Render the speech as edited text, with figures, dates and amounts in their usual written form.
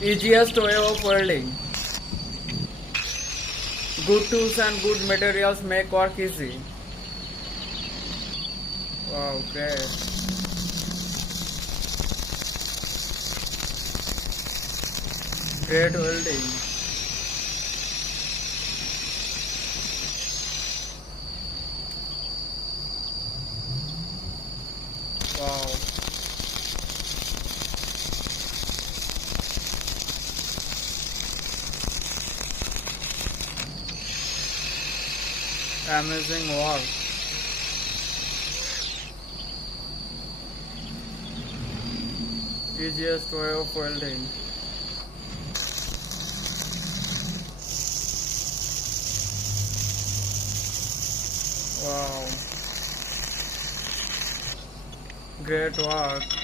Easiest way of welding. Good tools and good materials make work easy. Wow, great. Great welding. Wow. Amazing work. Easiest way of welding. Wow. Great work.